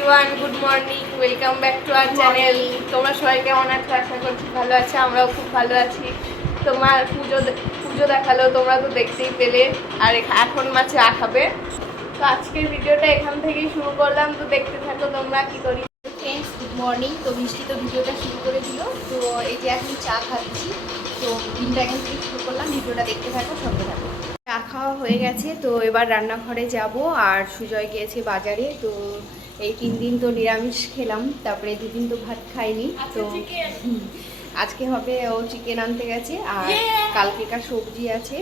Everyone good morning welcome back to our channel তোমরা সবাই কেমন আছো? আশা করছি ভালো আছে আমরাও খুব ভালো আছি। তোমার পুজো পুজো দেখাল তোমরা তো দেখতেই পেলে। আর এখন মা চা খাবে। তো আজকের ভিডিওটা এখান থেকেই শুরু করলাম। তো দেখতে থাকো তোমরা কি করি। ফ্রেন্ডস গুড মর্নিং তো মিষ্টি তো ভিডিওটা শুরু করে দিল। তো এই যে এখন চা খাচ্ছি। তো দিনটা এখন থেকে শুরু করলাম। ভিডিওটা দেখতে থাকো সঙ্গে থাকো। চা খাওয়া হয়ে গেছে তো এবার রান্নাঘরে যাব আর সুজয় গিয়েছে বাজারে তো এই তিন দিন তো নিরামিষ খেলাম তারপরে দুদিন তো ভাত খাইনি তো আজকে হবে ও চিকেন আনতে গেছে আর কালকেকার সবজি আছে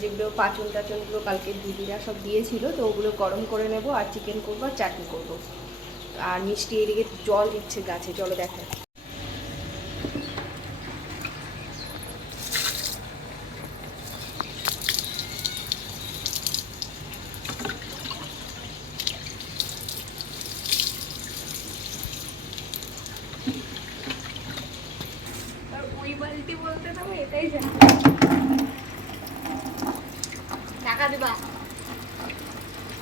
যেগুলো পাচন টাচনগুলো কালকে দিদিরা সব দিয়েছিল তো ওগুলো গরম করে নেব আর চিকেন করব আর চাটনি করব। আর মিষ্টি এদিকে জল দিচ্ছে গাছে চলো দেখো বালতি বলতে এটাই জানি। টাকা দেবা?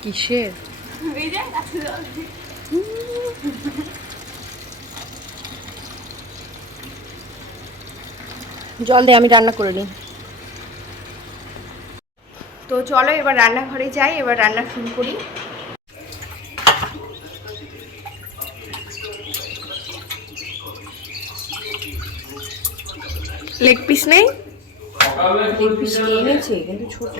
কিসের? জল। জল দে আমি রান্না করে নিই। তো চলো এবার রান্নাঘরে যাই এবার রান্না শুরু করি। লেগ পিস নেই? লেগ পিস এনেছে কিন্তু ছোট।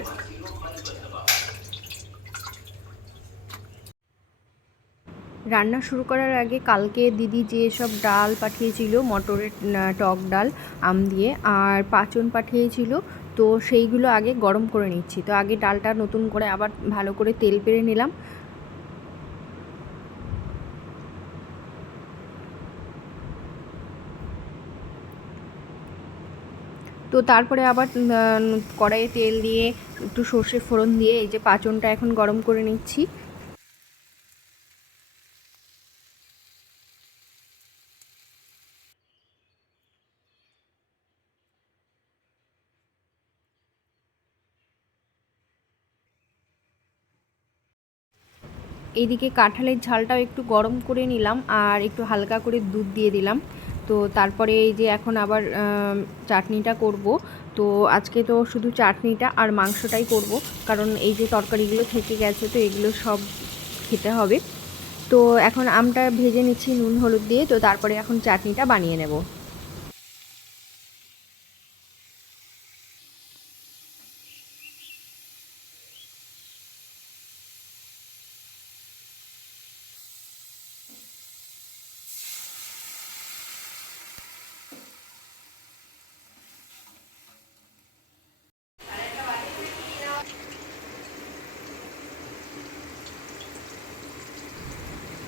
রান্না শুরু করার আগে কালকে দিদি যে সব ডাল পাঠিয়েছিল মটরের টক ডাল আম দিয়ে আর পাচন পাঠিয়েছিল তো সেইগুলো আগে গরম করে নিচ্ছি। তো আগে ডালটা নতুন করে আবার ভালো করে তেল পেরে নিলাম। তো তারপরে আবার কড়াইয়ে তেল দিয়ে, একটু সর্ষে ফোড়ন দিয়ে, এই যে পাচনটা এখন গরম করে নিচ্ছি। এইদিকে কাঁঠালের ঝালটাও একটু গরম করে নিলাম, আর একটু হালকা করে দুধ দিয়ে দিলাম। তো তারপরে এই যে এখন আবার চাটনিটা করব। তো আজকে তো শুধু চাটনিটা আর মাংসটাই করব, কারণ এই যে তরকারিগুলো থেকে গেছে তো এগুলো সব খেতে হবে। তো এখন আমটা ভেজে নিচ্ছি নুন, হলুদ দিয়ে, তো তারপরে এখন চাটনিটা বানিয়ে নেব।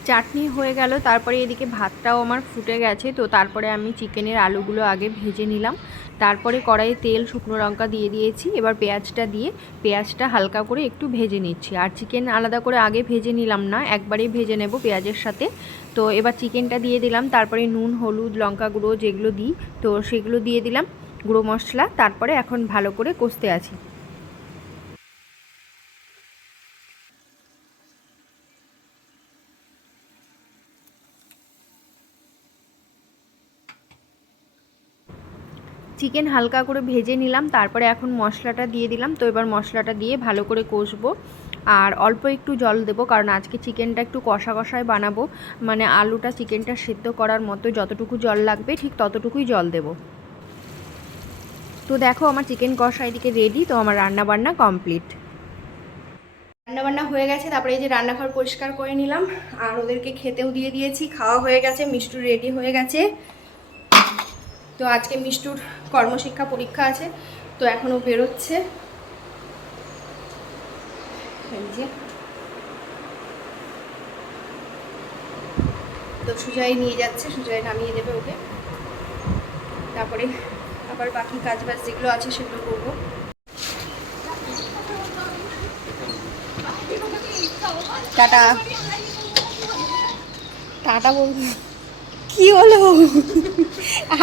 চাটনি হয়ে গেল, তারপরে এদিকে ভাতটাও আমার ফুটে গেছে, তো তারপরে আমি চিকেনের আলুগুলো আগে ভেজে নিলাম। তারপরে কড়াইয়ে তেল, শুকনো লঙ্কা দিয়ে দিয়েছি, এবার পেঁয়াজটা দিয়ে পেঁয়াজটা হালকা করে একটু ভেজে নিচ্ছি। আর চিকেন আলাদা করে আগে ভেজে নিলাম না, একবারেই ভেজে নেব পেঁয়াজের সাথে। তো এবার চিকেনটা দিয়ে দিলাম, তারপরে নুন, হলুদ, লঙ্কা গুঁড়ো যেগুলো দিই, তো সেগুলো দিয়ে দিলাম, গুঁড়ো মশলা, তারপরে এখন ভালো করে কষতে আছি। চিকেন হালকা করে ভেজে নিলাম, তারপরে এখন মশলাটা দিয়ে দিলাম। তো এবার মশলাটা দিয়ে ভালো করে কষবো। আর অল্প একটু জল দেবো, কারণ আজকে চিকেনটা একটু কষা কষায় বানাবো। মানে আলুটা চিকেনটা সেদ্ধ করার মতো যতটুকু জল লাগবে, ঠিক ততটুকুই জল দেবো। তো দেখো আমার চিকেন কষা এদিকে রেডি তো আমার রান্না বান্না কমপ্লিট রান্নাবান্না হয়ে গেছে, তারপরে এই যে রান্নাঘর পরিষ্কার করে নিলাম। আর ওদেরকে খেতেও দিয়ে দিয়েছি, খাওয়া হয়ে গেছে, মিষ্টি রেডি হয়ে গেছে। তো আজকে মিষ্টুর কর্মশিক্ষা পরীক্ষা আছে, তো এখনও বেরোচ্ছে। তো সুজয় নিয়ে যাচ্ছে সুজয় নামিয়ে দেবে ওকে। তারপরে আবার বাকি কাজ বাজ যেগুলো আছে সেগুলো করব। টাটা। টাটা বলব কি হলো?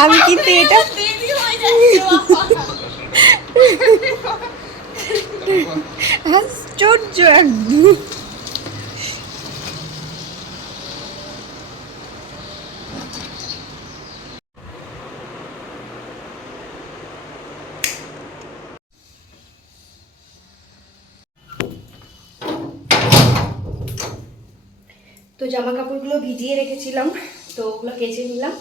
আমি কিন্তু এটা আশ্চর্য একদম তো জামা কাপড়গুলো ভিজিয়ে রেখেছিলাম। তো ওগুলো কেচে নিলাম।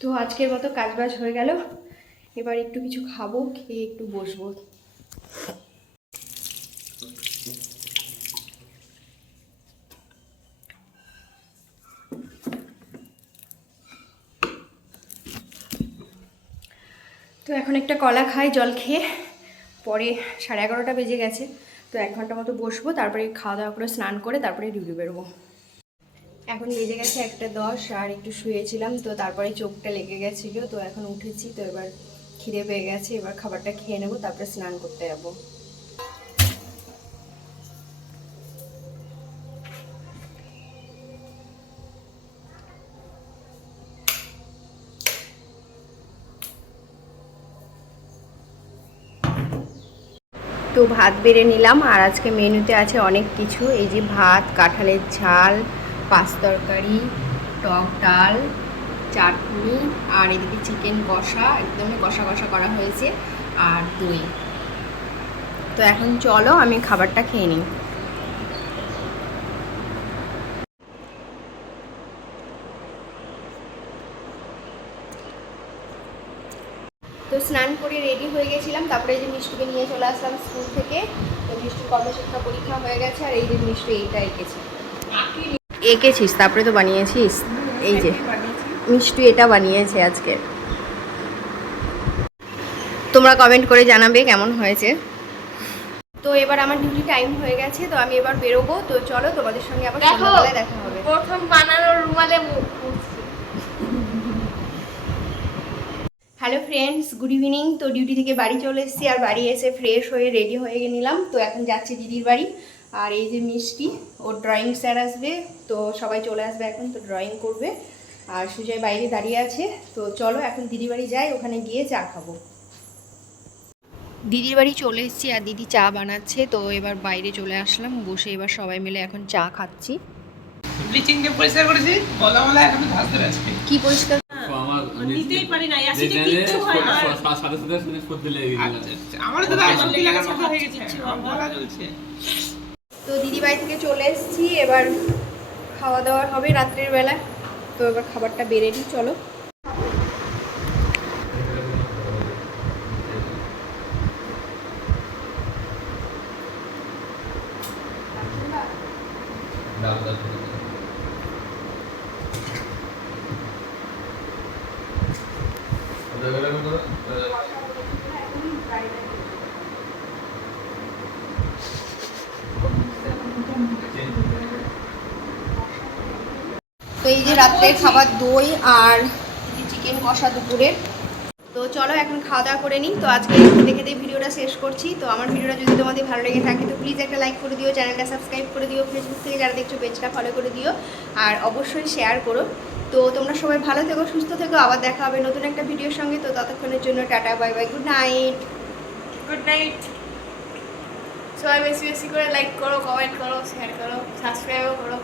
তো আজকের মতো কাজবাজ হয়ে গেল। এবার একটু কিছু খাব, খেয়ে একটু বসবো। তো এখন একটা কলা খাই, জল খেয়ে। পরে সাড়ে এগারোটা বেজে গেছে। তো এক ঘণ্টা মতো বসবো, তারপরে খাওয়া দাওয়া করে স্নান করে তারপরে ডিউটি বেরোবো। এখন বেজে গেছে একটা দশ, আর একটু শুয়েছিলাম, তো তারপরে চোখটা লেগে গেছিল, তো এখন উঠেছি, তো এবার খিদে পেয়ে গেছে, এবার খাবারটা খেয়ে নেব, তারপরে স্নান করতে যাব। তো ভাত বেড়ে নিলাম আর আজকে মেনুতে আছে অনেক কিছু। এই যে ভাত, কাঁঠালের ঝাল, পাঁচ তরকারি, টক ডাল, চাটনি আর এদিকে চিকেন কষা, একদমই কষা কষা করা হয়েছে, আর দই। তো এখন চলো আমি খাবারটা খেয়ে নিই। তো স্নান করে রেডি হয়ে গেছিলাম তারপরে এই যে মিষ্টিকে নিয়ে চলে আসলাম স্কুল থেকে। তো মিষ্টির কর্মশিক্ষা পরীক্ষা হয়ে গেছে আর এই যে মিষ্টি এইটা এঁকেছে। এঁকেছিস তারপরে তো বানিয়েছিস? এই যে মিষ্টি এটা বানিয়েছে আজকে। তোমরা কমেন্ট করে জানাবে কেমন হয়েছে। তো এবার আমার ডিউটি টাইম হয়ে গেছে তো আমি এবার বেরোবো। তো চলো তোমাদের সঙ্গে আবার দেখা হবে। প্রথম বানানোর রুমালে হ্যালো ফ্রেন্ডস গুড ইভিনিং তো ডিউটি থেকে বাড়ি চলে এসেছি আর বাড়ি এসে ফ্রেশ হয়ে রেডি হয়ে নিলাম। তো এখন যাচ্ছি দিদির বাড়ি। আর এই যে মিষ্টি ওর ড্রয়িং স্যার আসবে। তো সবাই চলে আসবে এখন তো ড্রয়িং করবে। আর সুজয় বাইরে দাঁড়িয়ে আছে। তো চলো এখন দিদির বাড়ি যাই ওখানে গিয়ে চা খাব। দিদির বাড়ি চলে এসেছি আর দিদি চা বানাচ্ছে। তো এবার বাইরে চলে আসলাম বসে এবার সবাই মিলে এখন চা খাচ্ছি। ব্লিচিং দিয়ে পরিষ্কার করেছি? গলা মলা এখন কি পরিষ্কার? নিতেই পারি না, অ্যাসিডে কিচ্ছু হয় না। সাথে সাথে সাথে সর্দি লেগে গেল আচ্ছা আচ্ছা। আমারও তো সত্যি লাগার মতো হয়ে গেছে। গলা জ্বলছে তো দিদি বাড়ি থেকে চলে এসেছি এবার খাওয়া দাওয়া হবে রাত্রের বেলা তো এবার খাবারটা বেড়ে নিই চলো। তো এই যে রাত্রের খাবার দই আর চিকেন কষা দুপুরের। তো চলো এখন খাওয়া দাওয়া করে নিই। তো আজকে খেতে খেতে ভিডিওটা শেষ করছি। তো আমার ভিডিওটা যদি তোমাদের ভালো লেগে থাকে, তো প্লিজ একটা লাইক করে দিও চ্যানেলটা সাবস্ক্রাইব করে দিও ফেসবুক থেকে যারা দেখছ পেজটা ফলো করে দিও, আর অবশ্যই শেয়ার করো। তো তোমরা সবাই ভালো থেকো, সুস্থ থেকো, আবার দেখা হবে নতুন একটা ভিডিওর সঙ্গে। তো ততক্ষণের জন্য tata bye bye good night good night সবাই বেশি বেশি করে লাইক করো কমেন্ট করো শেয়ার করো সাবস্ক্রাইবও করো।